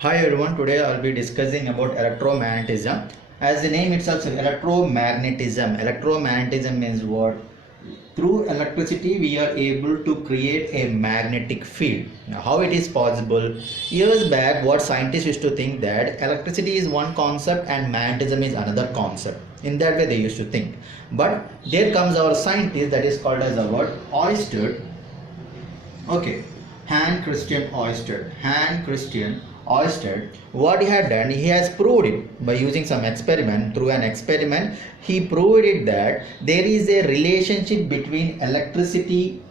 Hi everyone, today I'll be discussing about electromagnetism. As the name itself says, electromagnetism. Electromagnetism means what? Through electricity we are able to create a magnetic field. Now, how it is possible? Years back, what scientists used to think that electricity is one concept and magnetism is another concept. In that way they used to think. But there comes our scientist that is called as our Oyster. Okay, Hans Christian Oyster, what he had done, he has proved it by using some experiment. Through an experiment, he proved it that there is a relationship between electricity.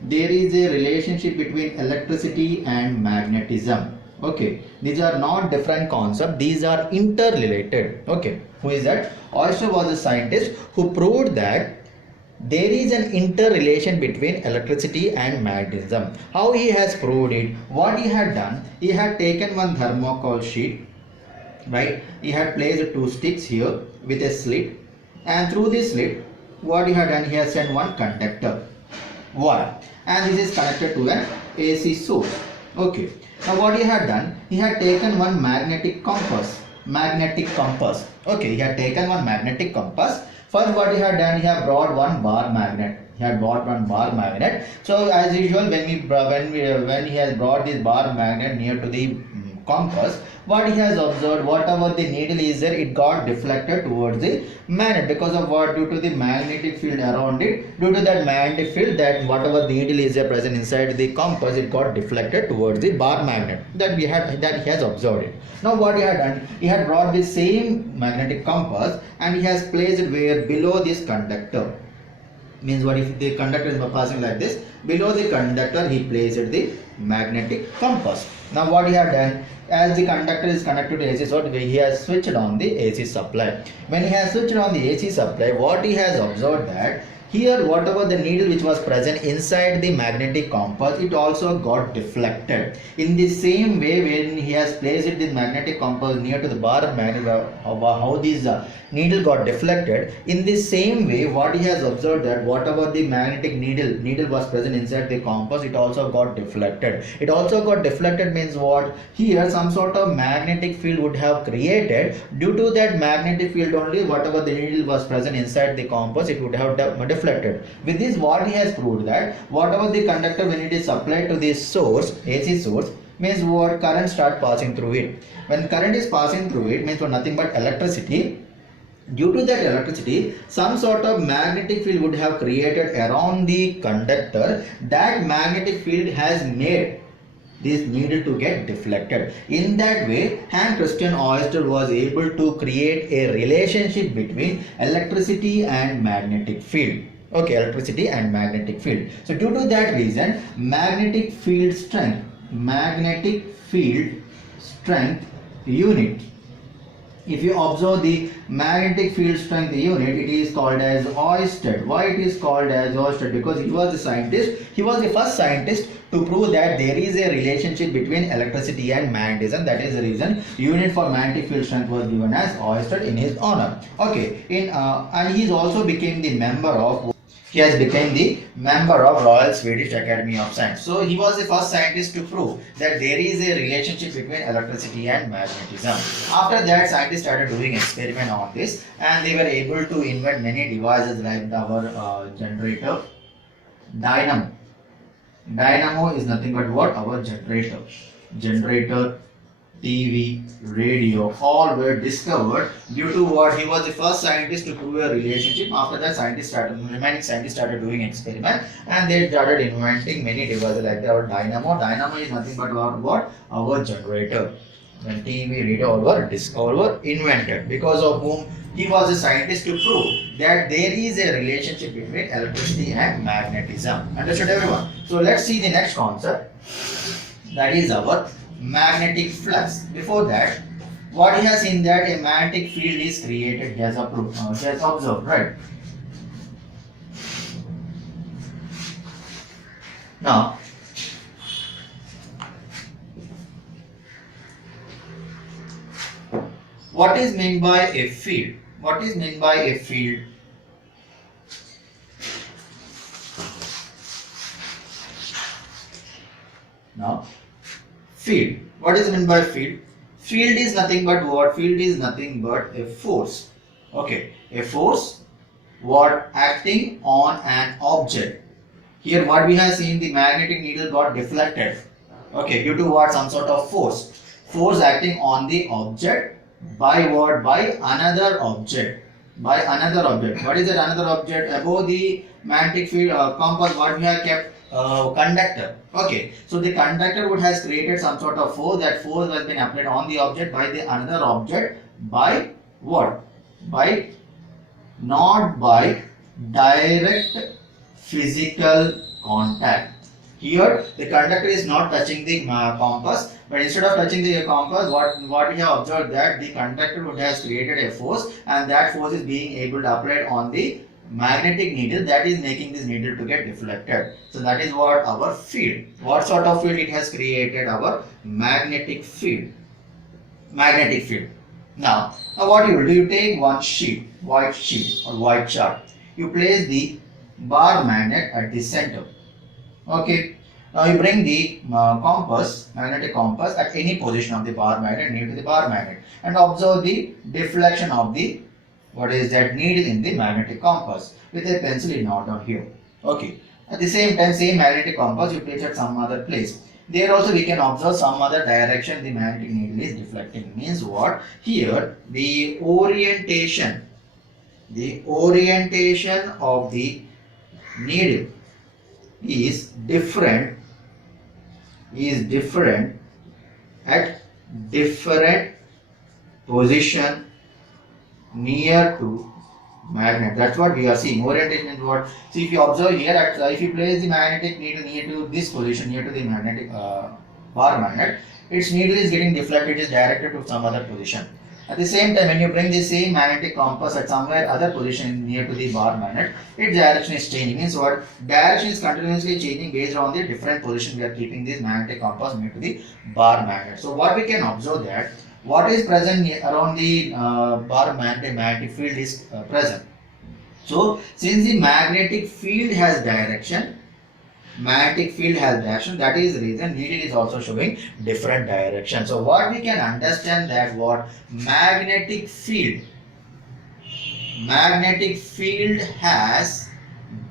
There is a relationship between electricity and magnetism. Okay, these are not different concepts, these are interrelated. Okay, who is that? Oyster was a scientist who proved that there is an interrelation between electricity and magnetism. How he has proved it? What he had done? He had taken one thermocol sheet, right? He had placed two sticks here with a slit, and through this slit, what he had done? He has sent one conductor, wire, and this is connected to an AC source. Okay. Now what he had done? He had taken one magnetic compass. Okay, he had taken one magnetic compass. First, what he had done, he had brought one bar magnet. So as usual, when he has brought this bar magnet near to the compass, what he has observed, whatever the needle is there, it got deflected towards the magnet. Because of what? Due to the magnetic field around it. Due to that magnetic field, that whatever needle is there present inside the compass, it got deflected towards the bar magnet. That he has observed it. Now what he had done, he had brought the same magnetic compass and he has placed it where? Below this conductor. Means what? If the conductor is passing like this, below the conductor he placed the magnetic compass. Now what he had done, as the conductor is connected to AC source, he has switched on the AC supply. When he has switched on the AC supply, what he has observed that here whatever the needle which was present inside the magnetic compass, it also got deflected. In the same way, when he has placed the magnetic compass near to the bar magnet, how this needle got deflected, in the same way what he has observed that whatever the magnetic needle was present inside the compass, it also got deflected. It also got deflected means what? Here some sort of magnetic field would have created. Due to that magnetic field only, whatever the needle was present inside the compass, it would have deflected. With this, what he has proved that whatever the conductor, when it is supplied to this source, AC source, means what? Current start passing through it. When current is passing through it, means for nothing but electricity. Due to that electricity, some sort of magnetic field would have created around the conductor. That magnetic field has made this needle to get deflected. In that way, Hans Christian Oyster was able to create a relationship between electricity and magnetic field. Okay, electricity and magnetic field. So due to that reason, magnetic field strength unit, if you observe the magnetic field strength unit, it is called as Oersted. Why it is called as Oersted? Because he was the scientist. He was the first scientist to prove that there is a relationship between electricity and magnetism. That is the reason unit for magnetic field strength was given as Oersted in his honor. Okay, and he also became the member of. He has become the member of Royal Swedish Academy of Science. So he was the first scientist to prove that there is a relationship between electricity and magnetism. After that, scientists started doing experiment on this, and they were able to invent many devices like our generator, dynamo. Dynamo is nothing but what? Our generator, TV, radio, all were discovered due to what? He was the first scientist to prove a relationship. After that, remaining scientists started doing experiment, and they started inventing many devices like our dynamo. Dynamo is nothing but what? Our generator. Then TV, radio, all were invented, because of whom he was a scientist to prove that there is a relationship between electricity and magnetism. Understood, everyone? So let's see the next concept. That is our magnetic flux. Before that, what he has seen that a magnetic field is created. He has observed, right? Now, what is meant by a field? What is meant by a field? Now, field. What is meant by field? Field is nothing but what? Field is nothing but a force. Okay, a force what acting on an object. Here what we have seen, the magnetic needle got deflected. Okay, due to what? Some sort of force. Force acting on the object by what? By another object. By another object. What is that another object? Above the magnetic field compass, what we have kept? Conductor. Okay, so the conductor would has created some sort of force. That force has been applied on the object by the another object by what? By not by direct physical contact. Here the conductor is not touching the compass, but instead of touching the compass, what we have observed that the conductor would has created a force, and that force is being able to apply on the magnetic needle, that is making this needle to get deflected. So that is what our field. What sort of field it has created? Our magnetic field. Magnetic field. Now what you do? You take one sheet, white sheet or white chart. You place the bar magnet at the center. Okay. Now you bring the compass, magnetic compass, at any position of the bar magnet near to the bar magnet, and observe the deflection of the what is that needle in the magnetic compass with a pencil in note down here. Okay. At the same time, same magnetic compass you place at some other place. There also we can observe some other direction the magnetic needle is deflecting. Means what? Here the orientation of the needle is different at different position near to magnet. That's what we are seeing. Orientation is what? See, if you observe here, if you place the magnetic needle near to this position, near to the magnetic bar magnet, its needle is getting deflected, it is directed to some other position. At the same time, when you bring the same magnetic compass at somewhere other position near to the bar magnet, its direction is changing. Means what? Direction is continuously changing based on the different position we are keeping this magnetic compass near to the bar magnet. So what we can observe that what is present around the bar magnetic field is present. So since the magnetic field has direction, that is the reason needle is also showing different direction. So what we can understand that what magnetic field has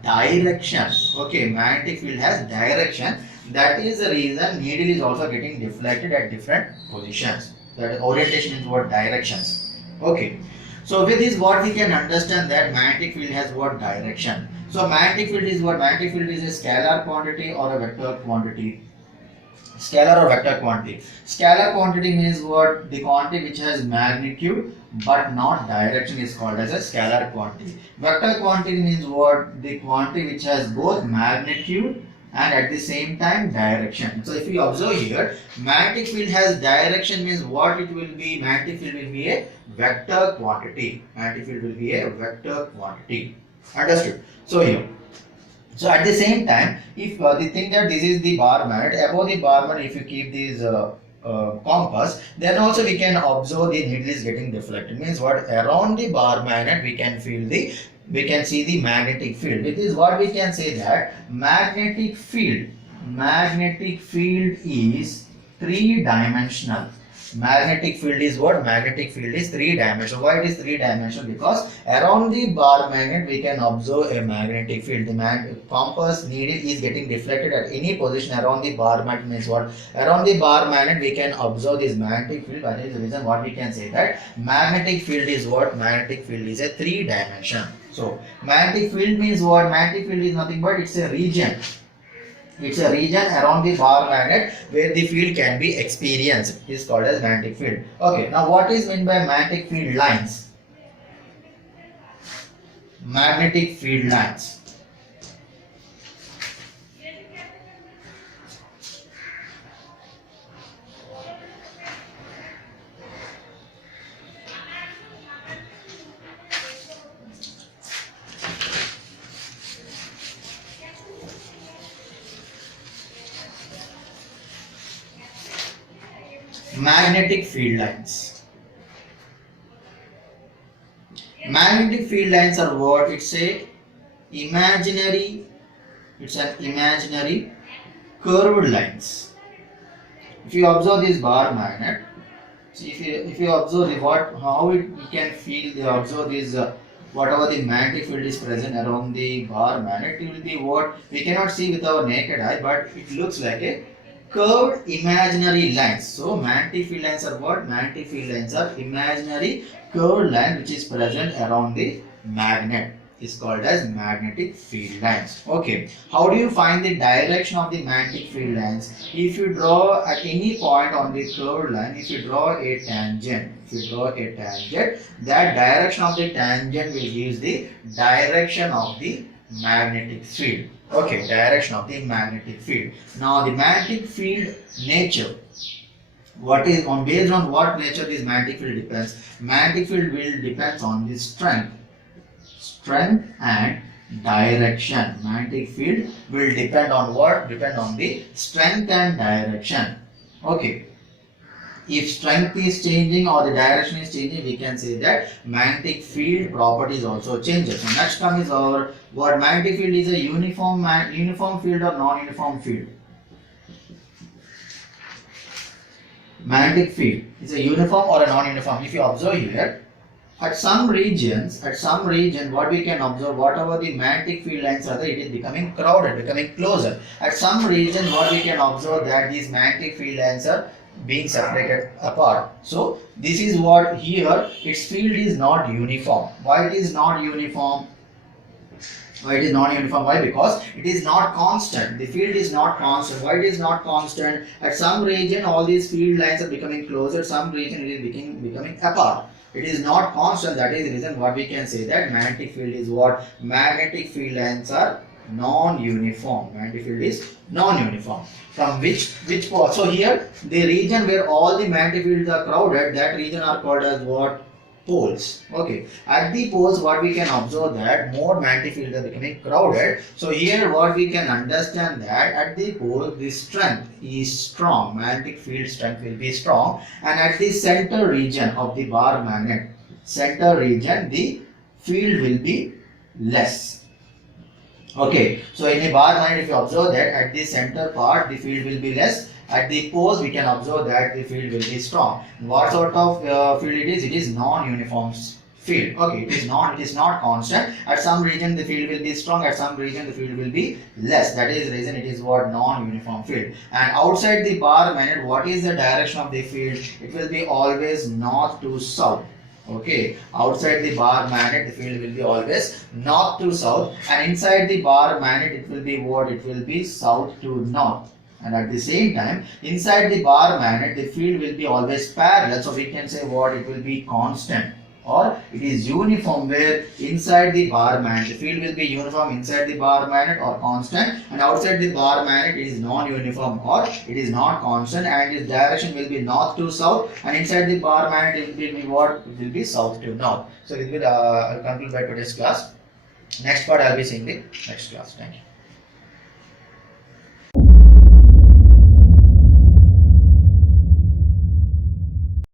direction. Okay, magnetic field has direction. That is the reason needle is also getting deflected at different positions. That orientation is what? Directions. Okay. So with this what we can understand that magnetic field has what? Direction. So magnetic field is what? Magnetic field is a scalar quantity or a vector quantity. Scalar or vector quantity. Scalar quantity means what? The quantity which has magnitude but not direction is called as a scalar quantity. Vector quantity means what? The quantity which has both magnitude and at the same time direction. So if you observe here, magnetic field has direction means what it will be? Magnetic field will be a vector quantity. Magnetic field will be a vector quantity. Understood? So here. So at the same time, if the thing that this is the bar magnet, above the bar magnet, if you keep this compass, then also we can observe the needle is getting deflected. Means what? Around the bar magnet we can see the magnetic field. It is what we can say that magnetic field is three-dimensional. Magnetic field is what? Magnetic field is three-dimensional. Why it is three-dimensional? Because around the bar magnet we can observe a magnetic field. The compass needle is getting deflected at any position around the bar magnet. Means what? Around the bar magnet we can observe this magnetic field. That is the reason what we can say that magnetic field is what? Magnetic field is a three-dimension. So magnetic field means what? Magnetic field is nothing but it's a region. It's a region around the bar magnet where the field can be experienced. It is called as magnetic field. Okay, now what is meant by magnetic field lines? Magnetic field lines. Magnetic field lines. Magnetic field lines are what? It's an imaginary curved lines. if you observe this bar magnet, see if you observe the how it you can feel the observe this whatever the magnetic field is present around the bar magnet, it will be what we cannot see with our naked eye, but it looks like a curved imaginary lines. So magnetic field lines are what? Magnetic field lines are imaginary curved line which is present around the magnet, is called as magnetic field lines. Okay, how do you find the direction of the magnetic field lines? If you draw at any point on the curved line, if you draw a tangent, that direction of the tangent will give the direction of the magnetic field. Okay, direction of the magnetic field. Now the magnetic field nature, what is on based on what nature this magnetic field depends? Magnetic field will depends on the strength and direction. Magnetic field will depend on what? Depend on the strength and direction. Okay, if strength is changing or the direction is changing, we can say that magnetic field properties also changes. So next term is our what? Magnetic field is a uniform field or non-uniform field. Magnetic field is a uniform or a non-uniform. If you observe here, at some region, what we can observe, whatever the magnetic field lines are there, it is becoming crowded, becoming closer. At some region, what we can observe that these magnetic field lines are being separated apart. So this is what here, its field is not uniform. Why it is not uniform? Why it is not uniform? Why? Because it is not constant. The field is not constant. Why it is not constant? At some region, all these field lines are becoming closer. Some region, it is becoming apart. It is not constant. That is the reason what we can say that magnetic field is what? Magnetic field lines are non-uniform. Magnetic field is non-uniform. From which part? So here, the region where all the magnetic fields are crowded, that region are called as what? Poles. Okay, at the poles what we can observe that more magnetic fields are becoming crowded. So here what we can understand that at the pole the strength is strong, magnetic field strength will be strong, and at the center region of the bar magnet, the field will be less. Okay, so in a bar magnet if you observe that at the center part the field will be less. At the poles we can observe that the field will be strong. What sort of field it is? It is non-uniform field. Okay, it is not constant. At some region the field will be strong, at some region the field will be less. That is the reason it is what? Non-uniform field. And outside the bar magnet, what is the direction of the field? It will be always north to south. Okay, outside the bar magnet the field will be always north to south, and inside the bar magnet it will be what? It will be south to north. And at the same time, inside the bar magnet the field will be always parallel, so we can say what? It will be constant, or it is uniform, where inside the bar magnet the field will be uniform inside the bar magnet or constant, and outside the bar magnet it is non-uniform or it is not constant, and its direction will be north to south, and inside the bar magnet it will be what? It will be south to north. So with I'll conclude by today's class. Next part I'll be seeing the next class. Thank you.